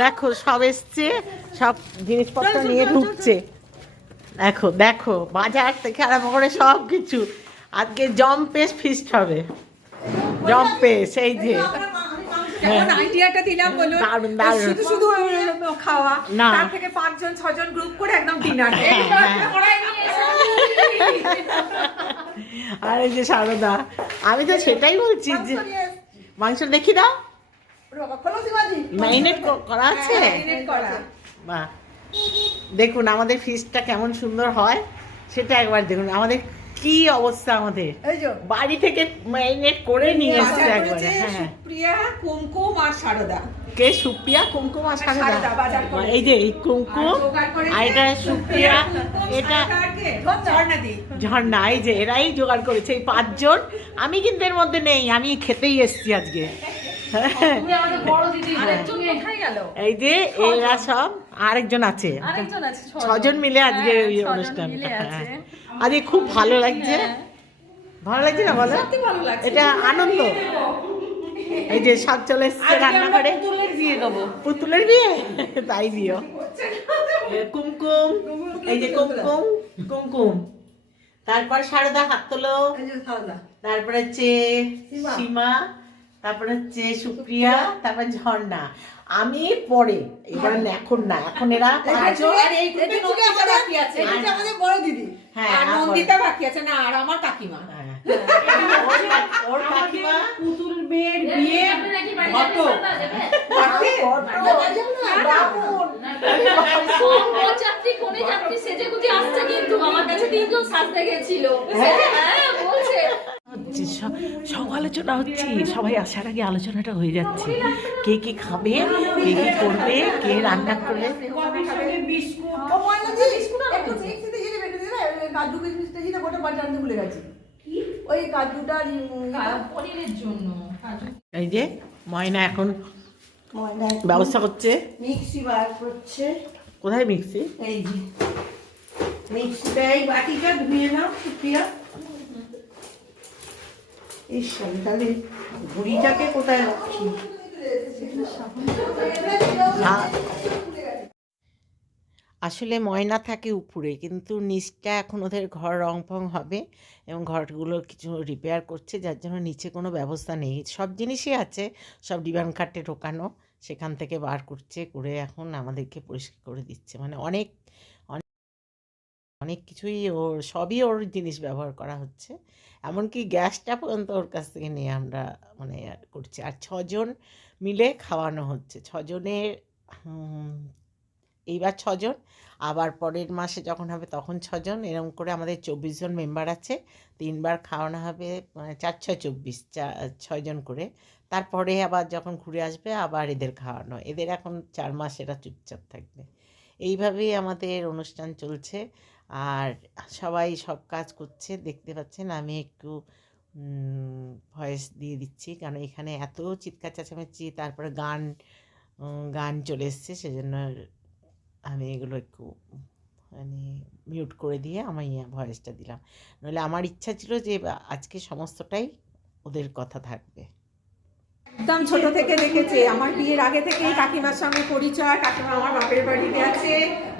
দেখো সব এসছে, সব জিনিসপত্র নিয়ে ঢুকছে। দেখো দেখো বাজার থেকে আরম্ভ করে সব কিছু। আজকে জম্পেশ ফিস্ট হবে, জম্পেশ। এই যে আইডিয়াটা দিলাম, বলুন দারুণ দারুণ। শুধু শুধু খাওয়া না, তার থেকে 5 জন 6 জন গ্রুপ করে একদম ডিনার। আর এই যে সারদা, আমি তো সেটাই বলছি যে মাংস দেখি দাও, ম্যারিনেট করা আছে। বাহ, দেখুন আমাদের ফিশটা কেমন সুন্দর হয় সেটা একবার দেখুন। আমাদের কি অবস্থা, আমাদের বাড়ি থেকে ম্যারিনেট করে নিয়ে এসছে একবার। হ্যাঁ, সুপ্রিয়া, কুমকুম আর সারদা। কে? সুপ্রিয়া, কুমকুম আর সারদা। এই যে এই কুমকুম, আর এটা সুপ্রিয়া, এটা ঝর্ণা। এই যে এরাই জোগাড় করেছে, এই 5 জন। আমি কিন্তু এর মধ্যে নেই, আমি খেতেই এসছি আজকে। এই যে এরা সব, আরেকজন আছে, 6 জন মিলে আজকে এই অনুষ্ঠানটা। আজকে খুব ভালো লাগছে, ভালো লাগছে না বলো? এটা আনন্দ। এই যে সব চলে এসছে রান্না করে। পুতুলের বিয়ে, তাই দিও। কুমকুম, এই যে কুমকুম, কুমকুম। তারপর সারদা হাত তোলো, তারপরে হচ্ছে সীমা, তারপরে হচ্ছে সুপ্রিয়া, তারপর ঝর্ণা। আমি পরে, এবার এখন না, এখন এরা 5 জন। আমাদের বড় দিদি, হ্যাঁ, আর নন্দিতা বাকি আছে না, আর আমার কাকিমা। ওর কাকিমা পুতুল মেয়ের বিয়ে ফটো সব আলোচনা হচ্ছে, সবাই আসার আগে আলোচনাটা হয়ে যাচ্ছে। কে কি খাবে, কে কি করবে, কে রান্না করবে। এই যে ময়না এখন ব্যবস্থা করছে, মিক্সি বার করছে। কোথায় মিক্সি? এই যে মিক্সিটা, এই বাটিটা ধুয়ে নাও সুপ্রিয়া। এই সন্তানের ঘুড়িটাকে কোথায় রাখছি? আসলে ময়না থাকে উপরে, কিন্তু নিচটা এখন ওদের ঘর রং ফং হবে এবং ঘরগুলো কিছু রিপেয়ার করছে, যার জন্য নিচে কোনো ব্যবস্থা নেই। সব জিনিসই আছে, সব ডিমান্ড কাটে ঢোকানো, সেখান থেকে বার করছে, করে এখন আমাদেরকে পরিষ্কার করে দিচ্ছে। মানে অনেক অনেক অনেক কিছুই ওর, সবই ওর জিনিস ব্যবহার করা হচ্ছে। এমনকি গ্যাসটা পর্যন্ত ওর কাছ থেকে নিয়ে আমরা মানে করছি। আর 6 জন মিলে খাওয়ানো হচ্ছে। 6 জনের, এইবার 6 জন, আবার পরের মাসে যখন হবে তখন 6 জন, এরকম করে আমাদের 24 জন মেম্বার আছে। 3 বার খাওয়ানো হবে, মানে 4 6 24, 6 জন করে। তারপরে আবার যখন ঘুরে আসবে আবার এদের খাওয়ানো। এদের এখন 4 মাস এরা চুপচাপ থাকবে। এইভাবেই আমাদের অনুষ্ঠান চলছে। আর সবাই সব কাজ করছে, দেখতে পাচ্ছেন। আমি একটু ভয়েস দিয়ে দিচ্ছি, কারণ এখানে এত চিৎকার চেঁচামেচি, তারপরে গান চলে এসছে, সেজন্য আমি এগুলো একটু মানে মিউট করে দিয়ে আমি ভয়েসটা দিলাম। নইলে আমার ইচ্ছা ছিল যে আজকে সমস্তটাই ওদের কথা থাকবে। একদম ছোট থেকে দেখেছে, আমার বিয়ের আগে থেকেই কাকিমার সঙ্গে পরিচয়। কাকিমা আমার বাপের বাড়িতে আছে,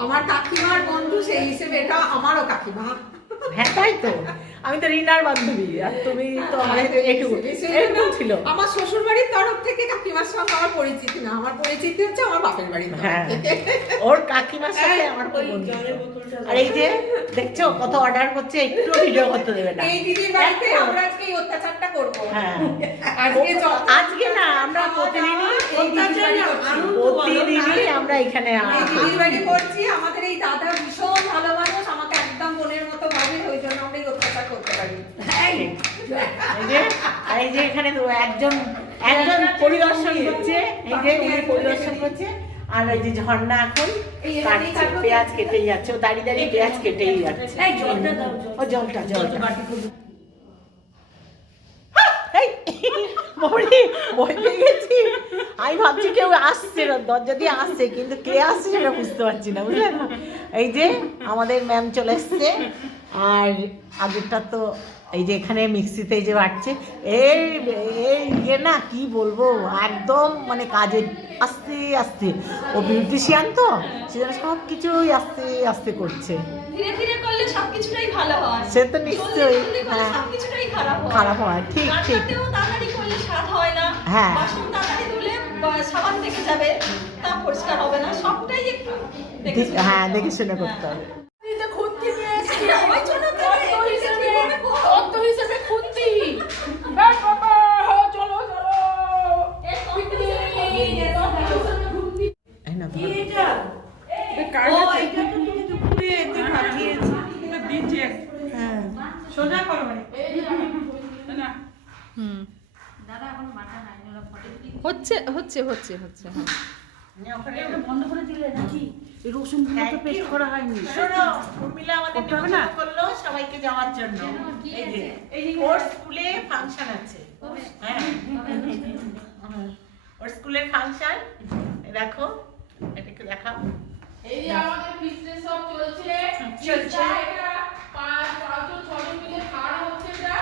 আমার কাকিমার বন্ধু, সেই হিসেবে এটা আমারও কাকিমা। হ্যাঁ তাই তো, আমি তো রিনার বান্ধবী, আর তুমি তো আমার এরকম ছিল। আমার শ্বশুর বাড়ির তরফ থেকে কাকিমার সঙ্গে আমার পরিচিতি না, আমার পরিচিতি হচ্ছে আমার বাপের বাড়ির। হ্যাঁ, ওর কাকিমার সাথে আমার বন্ধু। আর এই যে দেখছো কত অর্ডার করছে, একটু ভিডিও করতে দেবে না। এই দিদির বাড়িতে আমরা আজকে এই অত্যাচারটা করব। হ্যাঁ, আজকে না, আমরা প্রতিদিনই আমরা এখানে দিদির বাড়ি করছি। আমাদের এই দাদা ভীষণ ভালো মানুষ, আমাকে একদম বোনের মতো ভাবে, ওই জন্য আমরা এই অত্যাচার করতে পারি। এই যে এখানে তো একজন পরিদর্শন করছে, এই যে উনি পরিদর্শন করছে। আর এই যে ঝর্ণা এখন পেঁয়াজ কেটেই যাচ্ছে, ও দাঁড়িয়ে দাঁড়িয়ে পেঁয়াজ কেটেই যাচ্ছে। ও জলটা আমি ভাবছি কেউ আসছে, দরজা দিয়ে আসছে, কিন্তু কে আসছে সেটা বুঝতে পারছি না, বুঝলেন? এই যে আমাদের ম্যাম চলে এসছে। আর আগেরটা তো এই যে এখানে মিক্সিতে এই যে বাটছে, এই এই ইয়ে না কি বলবো, একদম মানে কাজে আস্তে আস্তে, ও বিউটিশিয়ান তো সেজন্য সব কিছুই আস্তে আস্তে করছে। ধীরে ধীরে করলে সবকিছুটাই ভালো হয়, সে তো নিশ্চয়ই, হ্যাঁ সবকিছুটাই খারাপ হয়। খারাপ হয়, ঠিক ঠিক, রান্নাতেও তাড়াতাড়ি করলে স্বাদ হয় না, হ্যাঁ। বাসন তাড়াতাড়ি ধুলে সাবান থেকে যাবে, তা পরিষ্কার হবে না, সবটাই একটু দেখে শুনে হ্যাঁ দেখে শুনে করতে হবে। ওই জন্য তো তত্ত্ব হিসেবে খুন্তি। চলো চলো এই না, কি এটা? ও, এটা তো তুমি দুপুরে এতে পাঠিয়েছি। হ্যাঁ সোনা করো না। হচ্ছে হচ্ছে হচ্ছে হচ্ছে হ্যাঁ। বন্ধ করে দিলে নাকি? এই রসুনগুলো তো পেস্ট করা হয়নি। শোনো, উর্মিলা আমাদের করতে হবে না? নিমন্ত্রণ করলো সবাইকে যাওয়ার জন্য। এই যে ওর স্কুলে ফাংশন আছে, হ্যাঁ ওর স্কুলের ফাংশন, দেখো এটাকে দেখাও। এই যে আমাদের বিজনেস সব চলছে চলছে। এটা 5-6 মিলে খাওয়া হচ্ছে এটা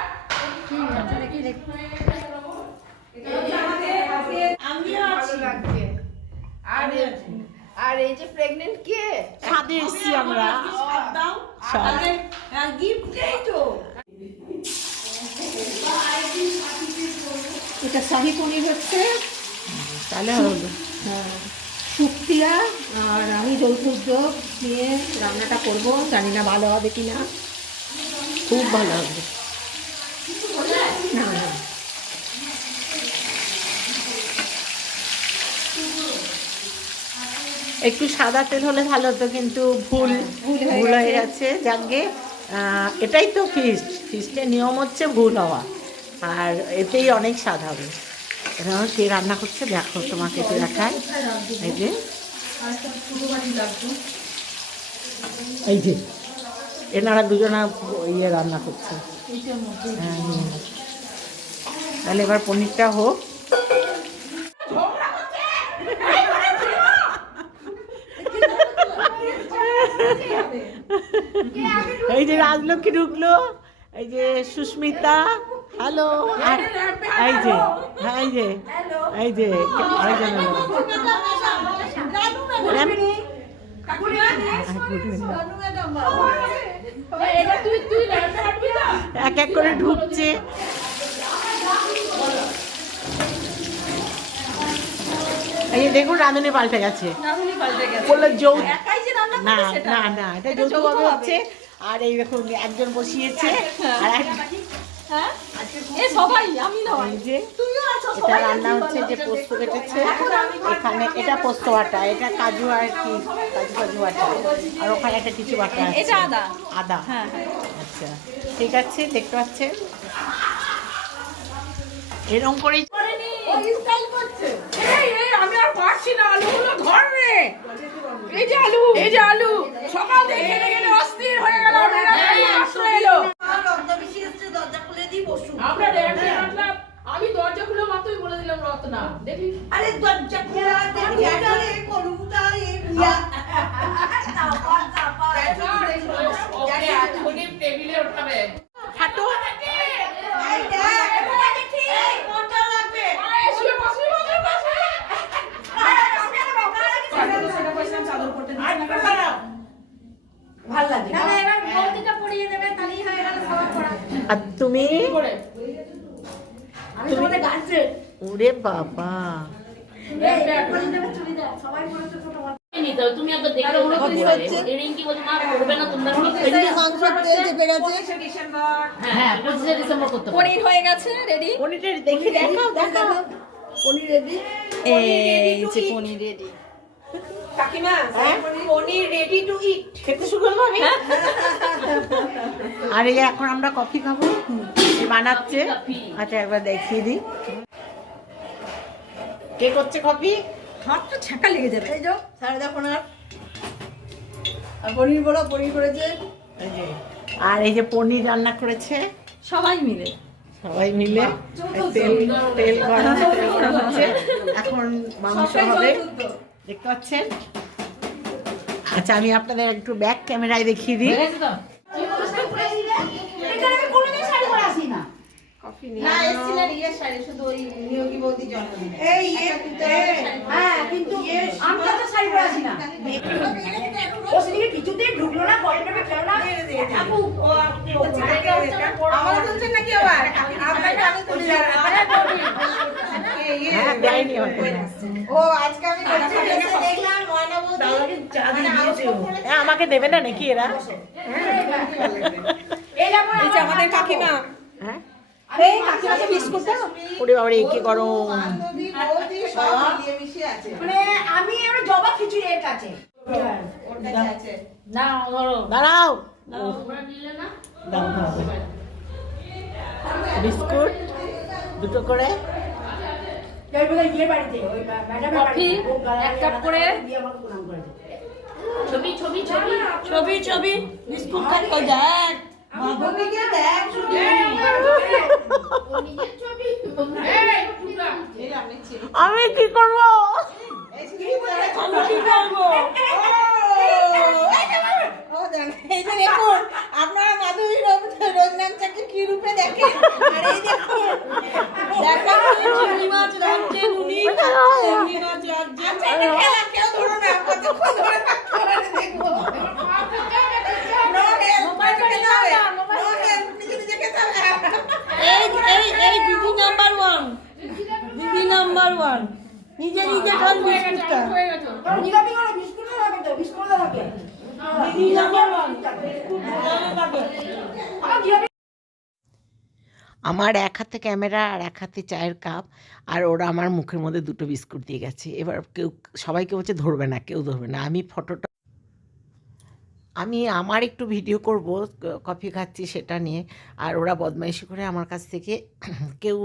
আমিও আছি। আর আর এই যে প্রেগন্যান্ট কে ছাদে এসেছি আমরা। স্বাদ দাও। স্বাদ। আরে গিফটই তো। এটা শাহি পনির হচ্ছে, তাহলে হলো, শুক্তিয়া আর আমি যৌথ উদ্যোগ নিয়ে রান্নাটা করব, জানি না ভালো হবে কিনা। খুব ভালো হবে। না না একটু সাদা তেল হলে ভালো হতো, কিন্তু ভুল ভুল হয়ে ভুল হয়ে গেছে। গেছে। যাকে এটাই তো ফিস্টের নিয়ম হচ্ছে ভুল হওয়া, আর এতেই অনেক স্বাদ হবে। এবার কে রান্না করছে দেখো, তোমাকে একটু দেখায়। এই যে এই যে এনারা দুজনা ইয়ে রান্না করছে। হ্যাঁ হুম। তাহলে এবার পনিরটা হোক। এই যে রাজলক্ষ্মী ঢুকলো, এই যে সুস্মিতা, হ্যালো, এই যে হ্যাঁ এই যে এই যে আরেকজন এলো। এক এক করে ঢুকছে। এই যে দেখুন রাঁধুনি পাল্টে গেছে, রাঁধুনি পাল্টে গেছে। বললো যৌথ, একাই যে রান্না না করে সেটা না না, এটা যৌথভাবে হচ্ছে। আর এই দেখুন একজন বসিয়েছে, আর হ্যাঁ এ সবাই, আমি নয়, এই যে তুমিও আছো, এটা সবাই রান্না আছি হচ্ছে, যে বাড়িতে। পোস্ত কেটেছে এখানে, এটা পোস্ত বাটা, এটা কাজু আর কি কাজু বাটা, আর ওখানে একটা কিছু বাটা আছে। এটা আদা। আদা, হ্যাঁ হ্যাঁ আচ্ছা ঠিক আছে, দেখতে পাচ্ছেন এরকম করেই। আমি আর পারছি না, আলুগুলো ধরবে। এই যে আলু, এই যে আলু, সকাল থেকে খেতে খেতে অস্থির হয়ে গেল। এলো আমরা ড্যামে রাখলাম। আমি দরজা খুলে মাত্রই বলে দিলাম রত্না, দেখি আরে দরজা খোলা দেখি আরে কলুমটা এই বিয়া ওকে এখনই টেবিলে উঠাবে। হাঁটো, এই দেখ এটা দেখি কোনটা লাগবে আরে শুয়ে বসে বসে বসে। ভাল লাগে না এবার বৌদিটা পড়িয়ে দেবে, তাহলেই হয়ে গেল সবার পড়া। আর তুমি আমি তোমাদের গাছে ওরে বাবা, তুমি একবার দেখে রিঙ্কি বলছে না করবে না তোমরা হ্যাঁ 25 ডিসেম্বর করতে পারো। পনির হয়ে গেছে রেডি। পনিরটা দেখি, দেখাও দেখাও। পনির রেডি এই যে পনির রেডি। কাকিমা হ্যাঁ? পনির রেডি টু ইট। খেতে শুরু করবো আমি। আর এই যে এখন আমরা কফি খাবো, এ বানাচ্ছে। আচ্ছা একবার দেখিয়ে দিই, কে করছে কফি। হাত তো ছাকা লেগে যাবে। এই যে সাড়ে দেখো না আর পনির বড় পনির করেছে এই যে, আর এই যে পনির রান্না করেছে সবাই মিলে। সবাই মিলে। তেল তেল গরম, তেল গরম হচ্ছে, এখন মাংস হবে, দেখতে পাচ্ছেন। আচ্ছা আমি আপনাদের একটু ব্যাক ক্যামেরায় দেখিয়ে দিই। হয়ে গেছে তো? এখানে আমি কোনোদিন শাড়ি পরে না এসেছিলেন ইয়ের শাড়ি, শুধু ওই নিয়োগী বৌদি জন্মদিন। হ্যাঁ কিন্তু আমরা তো শাড়ি পরে আসি না ও সেদিকে কিছুতেই ঢুকলো না ঘরে খেলো না আপু আমার তুলছেন নাকি আবার? আপনাকে আমি তুলে যাবো। হ্যাঁ দেয়নি আমাকে। ও আজকে আমি দেখলাম ময়না বৌদি মানে হ্যাঁ আমাকে দেবে না নাকি এরা? এই যে আমাদের কাকিমা, হ্যাঁ এই কাকিমাকে বিস্কুট দাও। ওরে বাবারে কি গরম। বান্ধবী বৌদি সব মিলিয়ে মিশিয়ে আছে। মানে আমি আমরা জবা খিচুড়ি এর কাছে ওর কাছে আছে। না ধরো দাঁড়াও তোমরা নিলে না দাও দাও বিস্কুট দুটো করে। যাই বলে ইয়ে বাড়িতে ওই ম্যাডামের কফি, বাড়িতে 1 কাপ করে। দিয়ে আমাকে প্রণাম করেছে ছবি ছবি ছবি ছবি ছবি বিস্কুট খাচ্ছ দেখ। মাধবীকে দেখ শুধু। নিলাম নিচ্ছি। আমি কি করবো? এই কি করবো? ও দেখ, এই যে দেখুন আপনারা মাধবী রোজনামচাকে কি রূপে দেখেন, আর এই দেখুন দেখা চিংড়ি মাছ রাখছে উনি চিংড়ি মাছ রাখছে। আচ্ছা এটা খেলা কেউ ধরো না, কতক্ষণ ধরে থাকতে পারে দেখবো। নো হেল্প, মোবাইল খেতে হবে। নো হেল্প, নিজে নিজে খেতে হবে। এই দিদি নাম্বার 1, দিদি নাম্বার 1, নিজে নিজে খান বিস্কুটটা। জিলাপি করে বিস্কুট হবে তো বিস্কুট হবে দিদি নাম্বার 1 আমার জিলাপি আমার এক হাতে ক্যামেরা আর এক হাতে চায়ের কাপ, আর ওরা আমার মুখের মধ্যে দুটো বিস্কুট দিয়ে গেছে। এবার কেউ সবাইকে বলছে ধরবে না, কেউ ধরবে না। আমি আমার একটু ভিডিও করব কফি খাচ্ছি সেটা নিয়ে, আর ওরা বদমাইশি করে আমার কাছ থেকে কেউ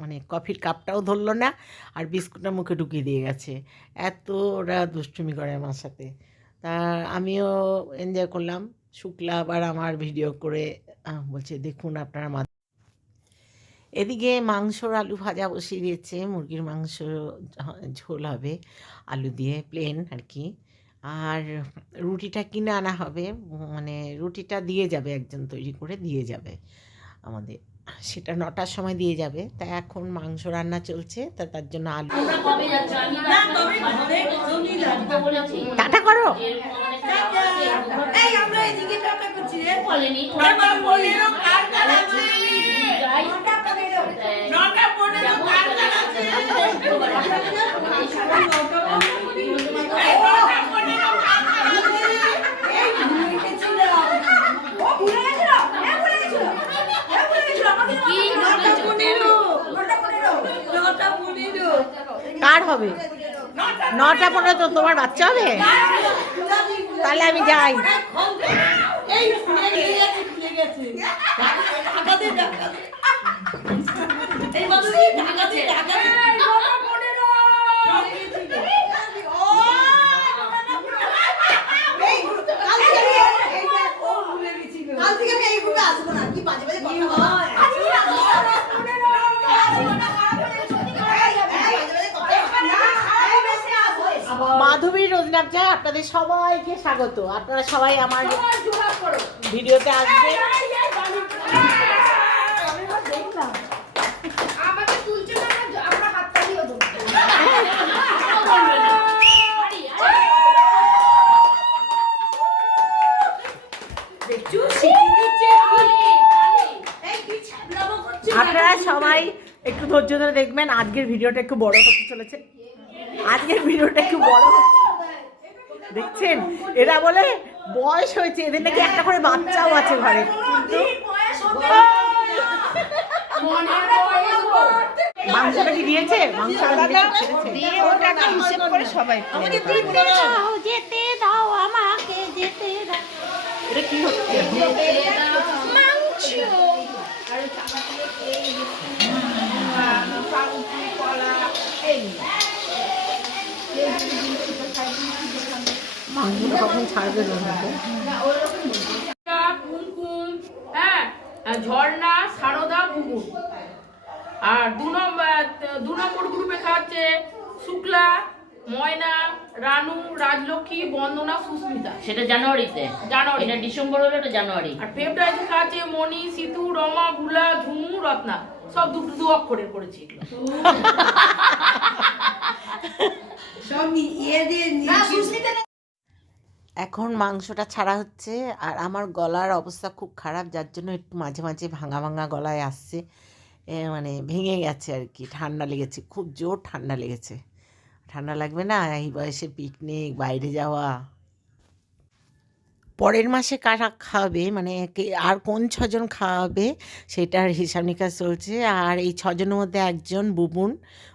মানে কফির কাপটাও ধরলো না আর বিস্কুটটা মুখে ঢুকিয়ে দিয়ে গেছে। এত ওরা দুষ্টুমি করে আমার সাথে। তা আমিও এনজয় করলাম। শুক্লা আবার আমার ভিডিও করে বলছে দেখুন আপনারা এদিকে মাংসর আলু ভাজা বসিয়ে দিয়েছে, মুরগির মাংস ঝোল হবে আলু দিয়ে প্লেন আর কি। আর রুটিটা কিনে আনা হবে, মানে রুটিটা দিয়ে যাবে একজন তৈরি করে দিয়ে যাবে আমাদের, সেটা 9টার সময় দিয়ে যাবে। তাই এখন মাংস রান্না চলছে, তার জন্য আলু। তোমরা কবে যাচ্ছ? আমি না তবে ঘরে গরমই লাগবে বলেছি টাটা করো। এই আমরা এদিকে টাটা করছি রে বলেনি এবার বলিও কার কার আছে যাই নটা পনেরো কার কার আছে ও ভুলে গেছিল ভুলে গেছিল আমাদের কি নটা পনেরো নটা 15 কার হবে? 9টা 15 তো তোমার বাচ্চা হবে, তাহলে আমি যাই। এই ফুলে গেছে ঢাকাতে এই মানুষ ঢাকাতে কাল থেকে আমি এই গ্রুপে আসবো না, কি বাজে বাজে কথা বলো। মাধবীর রোজনামচায় আপনাদের সবাইকে স্বাগত। আপনারা সবাই আমার ভিডিওতে আসবেন। আমাকে তুলছে না আমরা হাত তালিও দেব আপনারা সবাই একটু ধৈর্য ধরে দেখবেন। আজকের ভিডিওটা একটু বড় হতে চলেছে। দেখছেন, এরা বলে বয়স হয়েছে, এদের নাকি একটা করে বাচ্চাও আছে ঘরে। মাংসটা কি দিয়েছে? মাংস দিয়ে ওটাকে হিসেব করে সবাই আমাকে যেতে দাও, যেতে দাও, আমাকে যেতে দাও। এটা কি হচ্ছে? মাংস মাংসটা কখন ছাড়বে? কুমকুম, হ্যাঁ, ঝর্ণা, সারদা, বুবু। আর দু নম্বর গ্রুপে খাচ্ছে শুক্লা, ময়না, রানু, রাজলক্ষ্মী, বন্দনা, সুস্মিতা। সেটা জানুয়ারিতে, জানুয়ারি। এটা ডিসেম্বর হলো, এটা জানুয়ারি। আর ফেব্রুয়ারিতে খাচ্ছে মণি, সিতু, রমা, বুলা, ঝুমু, মুরত না, সব দু অক্ষরের করেছি এগুলো। এখন মাংসটা ছাড়া হচ্ছে, আর আমার গলার অবস্থা খুব খারাপ, যার জন্য একটু মাঝে মাঝে ভাঙা ভাঙা গলায় আসছে, মানে ভেঙে গেছে আর কি। ঠান্ডা লেগেছে, খুব জোর ঠান্ডা লেগেছে। ঠান্ডা লাগবে না, এই বয়সে পিকনিক, বাইরে যাওয়া। পরের মাসে কারা খাওয়াবে, মানে আর কোন 6 জন খাওয়াবে সেটার হিসাব নিকাশ চলছে। আর এই 6 জনের মধ্যে একজন বুবুন,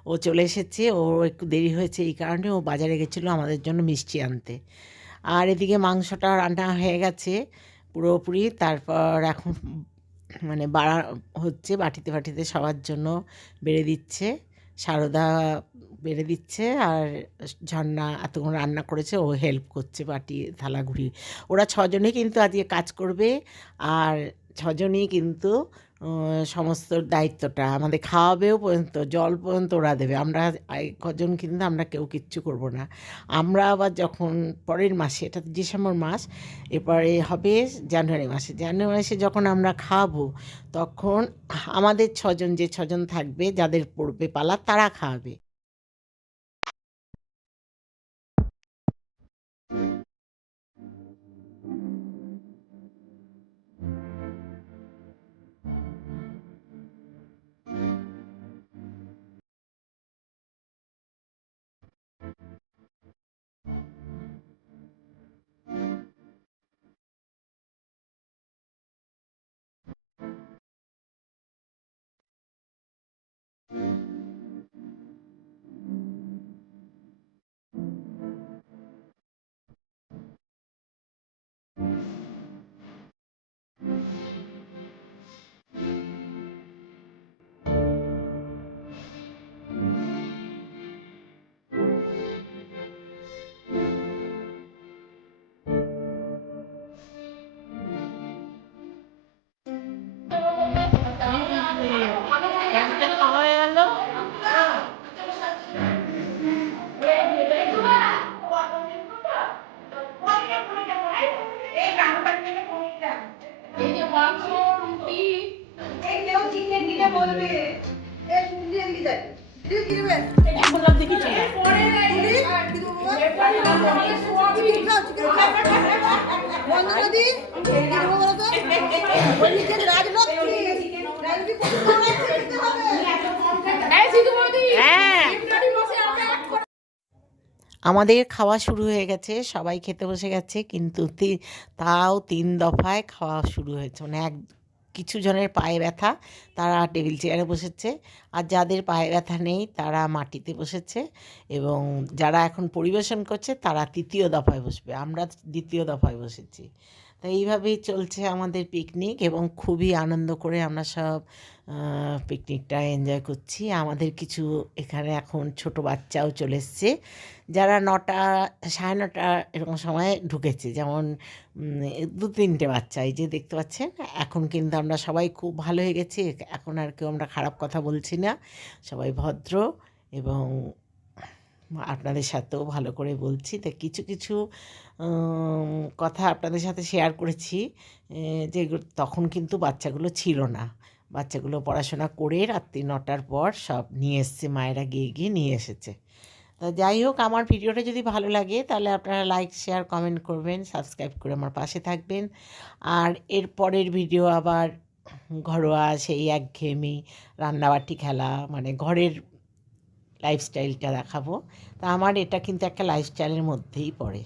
ও চলে এসেছে, ও একটু দেরি হয়েছে এই কারণে ও বাজারে গেছিলো আমাদের জন্য মিষ্টি আনতে। আর এদিকে মাংসটা রান্না হয়ে গেছে পুরোপুরি। তারপর এখন মানে বাড়া হচ্ছে, বাটিতে বাটিতে সবার জন্য বেড়ে দিচ্ছে, সারদা বেড়ে দিচ্ছে, আর ঝর্ণা এতক্ষণ রান্না করেছে, ও হেল্প করছে বাটি থালা ঘুরি। ওরা 6 জনই কিন্তু আজকে কাজ করবে, আর 6 জনই কিন্তু সমস্ত দায়িত্বটা আমাদের, খাওয়াবেও পর্যন্ত, জল পর্যন্ত ওরা দেবে। আমরা কজন কিন্তু আমরা কেউ কিচ্ছু করব না। আমরা আবার যখন পরের মাসে, এটা ডিসেম্বর মাস, এরপরে হবে জানুয়ারি মাসে, জানুয়ারি মাসে যখন আমরা খাওয়াবো তখন আমাদের 6 জন, যে 6 জন থাকবে যাদের পড়বে পালা, তারা খাওয়াবে। এই যে মাংস, রুটি, বললাম দেখি চলে আমাদের খাওয়া শুরু হয়ে গেছে, সবাই খেতে বসে গেছে, কিন্তু তাও 3 দফায় খাওয়া শুরু হয়েছে। মানে কিছু জনের পায়ে ব্যথা, তারা টেবিল চেয়ারে বসেছে, আর যাদের পায়ে ব্যথা নেই তারা মাটিতে বসেছে, এবং যারা এখন পরিবেশন করছে তারা 3য় দফায় বসবে। আমরা 2য় দফায় বসেছি। তো এইভাবেই চলছে আমাদের পিকনিক, এবং খুবই আনন্দ করে আমরা সব পিকনিকটা এনজয় করছি। আমাদের কিছু এখানে এখন ছোট বাচ্চাও চলে এসছে, যারা 9টা, 9:30 এরকম সময় ঢুকেছে, যেমন 2-3টে বাচ্চা, এই যে দেখতে পাচ্ছেন। এখন কিন্তু আমরা সবাই খুব ভালো হয়ে গেছি, এখন আর কেউ আমরা খারাপ কথা বলছি না, সবাই ভদ্র, এবং আপনাদের সাথেও ভালো করে বলছি। তো কিছু কিছু কথা আপনাদের সাথে শেয়ার করেছি, যে তখন কিন্তু বাচ্চাগুলো ছিল না, বাচ্চাগুলো পড়াশোনা করে রাত্রি 9টার পর সব নিয়ে এসছে, মায়েরা গিয়ে গিয়ে নিয়ে এসেছে। তা যাই হোক, আমার ভিডিওটা যদি ভালো লাগে তাহলে আপনারা লাইক, শেয়ার, কমেন্ট করবেন, সাবস্ক্রাইব করে আমার পাশে থাকবেন। আর এর পরের ভিডিও আবার ঘরোয়া সেই একঘেয়েমি রান্নাবাটি খেলা, মানে ঘরের লাইফস্টাইলটা দেখাবো। তা আমার এটা কিন্তু একটা লাইফস্টাইলের মধ্যেই পড়ে।